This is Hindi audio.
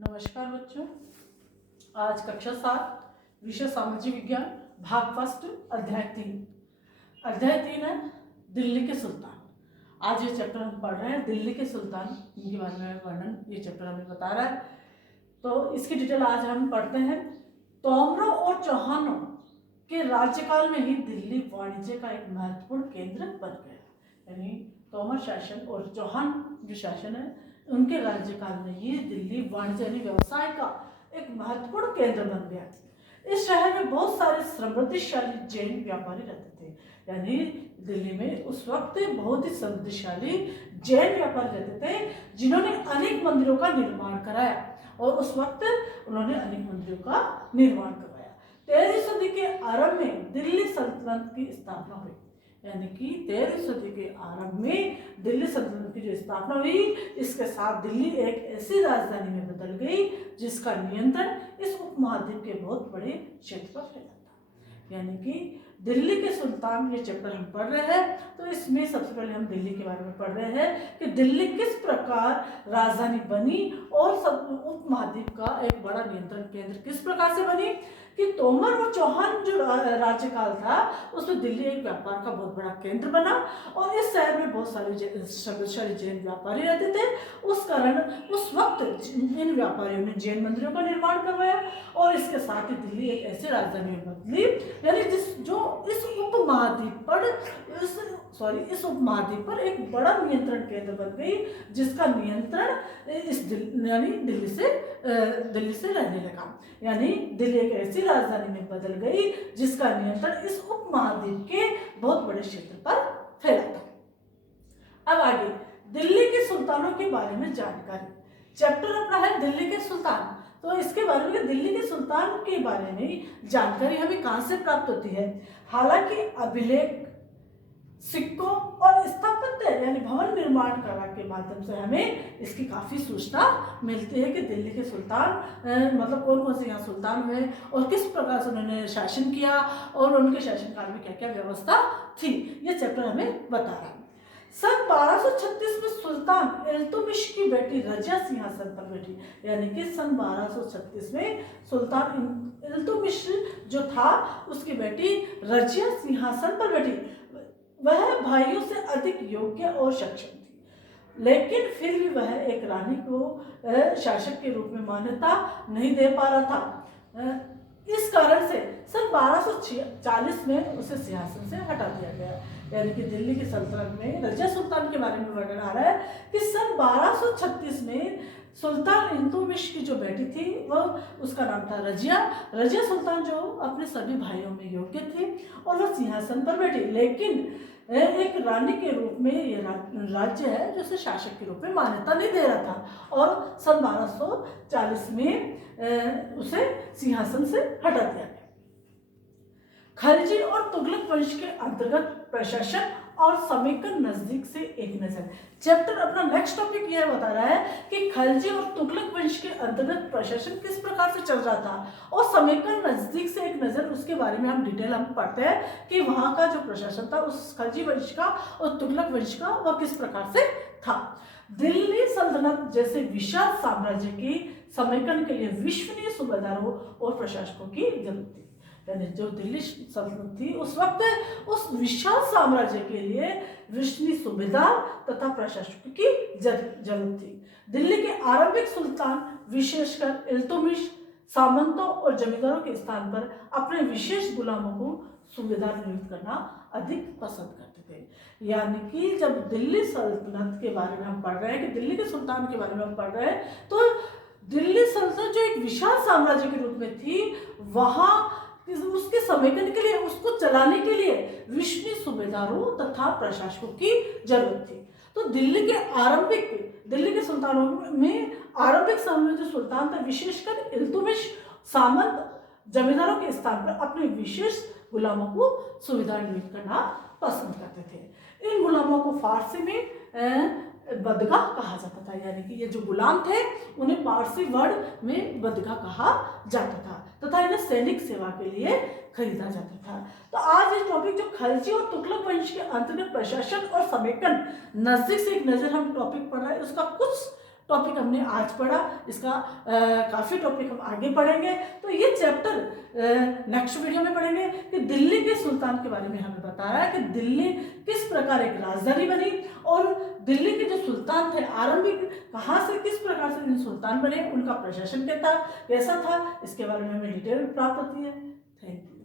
नमस्कार बच्चों। आज कक्षा 7 विषय सामाजिक विज्ञान भाग फर्स्ट अध्याय 3 है दिल्ली के सुल्तान। आज ये चैप्टर हम पढ़ रहे हैं दिल्ली के सुल्तान, इनके बारे में वर्णन ये चैप्टर हमें बता रहा है। तो इसकी डिटेल आज हम पढ़ते हैं। तोमरों और चौहानों के राज्यकाल में ही दिल्ली वाणिज्य का एक महत्वपूर्ण केंद्र बन गया। यानी तोमर शासन और चौहान जो शासन है उनके राज्यकाल में ये दिल्ली वाणिज्य यानी व्यवसाय का एक महत्वपूर्ण केंद्र बन गया। इस शहर में बहुत सारे समृद्धिशाली जैन व्यापारी रहते थे। यानी दिल्ली में उस वक्त बहुत ही समृद्धिशाली जैन व्यापारी रहते थे जिन्होंने अनेक मंदिरों का निर्माण कराया और उस वक्त उन्होंने अनेक मंदिरों का निर्माण करवाया। 13वीं सदी के आरंभ में दिल्ली सल्तनत की स्थापना हुई। यानी कि 13वीं सदी के आरंभ में दिल्ली सल्तनत की जो स्थापना हुई, इसके साथ दिल्ली एक ऐसी राजधानी में बदल गई जिसका नियंत्रण इस उपमहाद्वीप के बहुत बड़े क्षेत्र पर फैला था। यानी कि दिल्ली के सुल्तान ये चैप्टर हम पढ़ रहे हैं। तो इसमें सबसे पहले हम दिल्ली के बारे में पढ़ रहे हैं कि दिल्ली किस प्रकार राजधानी बनी और सब उपमहाद्वीप का एक बड़ा नियंत्रण केंद्र किस प्रकार से बनी। कि तोमर और चौहान जो राज्यकाल था उसमें दिल्ली एक व्यापार का बहुत बड़ा केंद्र बना और इस शहर में बहुत सारे शक्तिशाली जैन व्यापारी रहते थे। उस कारण उस वक्त इन व्यापारियों ने जैन मंदिरों का निर्माण करवाया और इसके साथ ही दिल्ली एक ऐसी राजधानी में बदली यानी इस उपमहाद्वीप पर एक बड़ा नियंत्रण केंद्र बन गई जिसका नियंत्रण इस दिल्ली से रहने लगा। यानी दिल्ली एक ऐसी राजधानी में बदल गई जिसका नियंत्रण इस उपमहाद्वीप के बहुत बड़े क्षेत्र पर फैला था। अब आगे दिल्ली के सुल्तानों के बारे में जानकारी। चैप्टर अपना है दिल्ली के सुल्तान। तो इसके बारे में दिल्ली के सुल्तान के बारे में जानकारी हमें कहां से प्राप्त होती है। हालांकि अभिलेख, सिक्कों और स्थापत्य यानी भवन निर्माण कला के माध्यम से हमें इसकी काफी सूचना मिलती है कि दिल्ली के सुल्तान मतलब कौन कौन से यहाँ सुल्तान हुए और किस प्रकार से उन्होंने शासन किया और उनके शासनकाल में क्या क्या व्यवस्था थी, ये चैप्टर हमें बता रहा है। सन 1236 में सुल्तान इल्तुतमिश की बेटी रजिया सिंहासन पर बैठी। यानी कि सन 1236 में सुल्तान इल्तुतमिश जो था उसकी बेटी रजिया सिंहासन पर बैठी। वह भाइयों से अधिक योग्य और सक्षम थी, लेकिन फिर भी वह एक रानी को शासक के रूप में मान्यता नहीं दे पा रहा था। इस कारण से सन 1240 में उसे सिंहासन से हटा दिया गया। यानी कि दिल्ली की सल्तनत में रजिया सुल्तान के बारे में वर्णन आ रहा है कि सन 1236 में सुल्तान इल्तुतमिश की जो बेटी थी वह उसका नाम था रजिया सुल्तान जो अपने सभी भाइयों में योग्य थी और वह सिंहासन पर बैठी, लेकिन एक रानी के रूप में ये राज्य है जो उसे शासक के रूप में मान्यता नहीं दे रहा था और सन 1240 में उसे सिंहासन से हटा दिया गया। खलजी और तुगलक वंश के अंतर्गत प्रशासन और समेकन नजदीक से एक नजर। चैप्टर अपना नेक्स्ट टॉपिक यह बता रहा है कि खलजी और तुगलक वंश के अंतर्गत प्रशासन किस प्रकार से चल रहा था और समेकन नजदीक से एक नजर, उसके बारे में हम डिटेल पढ़ते हैं कि वहां का जो प्रशासन था उस खलजी वंश का और तुगलक वंश का वह किस प्रकार से था। दिल्ली सल्तनत जैसे विशाल साम्राज्य की समेकन के लिए विश्वसनीय सूबेदारों और प्रशासकों की जरूरत थी। यानी जो दिल्ली सल्तनत थी उस वक्त उस विशाल साम्राज्य के लिए विश्वसनीय सूबेदार तथा प्रशासकों की जरूरत थी। दिल्ली के आरंभिक सुल्तान विशेषकर इल्तुतमिश सामंतों और जमींदारों के स्थान पर अपने विशेष गुलामों को सूबेदार नियुक्त करना अधिक पसंद करते थे। यानी कि जब दिल्ली सल्तनत के बारे में हम पढ़ रहे हैं कि दिल्ली के सुल्तान के बारे में हम पढ़ रहे हैं तो दिल्ली सल्तनत जो एक विशाल साम्राज्य के रूप में थी वहां उसके समेकन के लिए, उसको चलाने के लिए विश्वसनीय सूबेदारों तथा प्रशासकों की जरूरत थी। तो दिल्ली के सुल्तानों में आरंभिक समय में जो सुल्तान था विशेषकर इल्तुतमिश सामंत जमींदारों के स्थान पर अपने विशेष गुलामों को सूबेदार नियुक्त करना पसंद करते थे। इन गुलामों को फारसी में बदगा कहा जाता था। यानी कि ये जो गुलाम थे उन्हें पारसी वर्ड में बदगा कहा जाता था तथा इन्हें सैनिक सेवा के लिए खरीदा जाता था। तो आज ये टॉपिक जो खलजी और तुगलक वंश के अंतर्गत प्रशासन और समेकन नजदीक से एक नजर हम टॉपिक पढ़ रहे हैं उसका कुछ टॉपिक हमने आज पढ़ा, इसका काफ़ी टॉपिक हम आगे पढ़ेंगे। तो ये चैप्टर नेक्स्ट वीडियो में पढ़ेंगे कि दिल्ली के सुल्तान के बारे में हमें बताया है कि दिल्ली किस प्रकार एक राजधानी बनी और दिल्ली के जो सुल्तान थे आरंभिक कहाँ से किस प्रकार से इन सुल्तान बने, उनका प्रशासन कैसा था, इसके बारे में हमें डिटेल प्राप्त होती है। Thank you.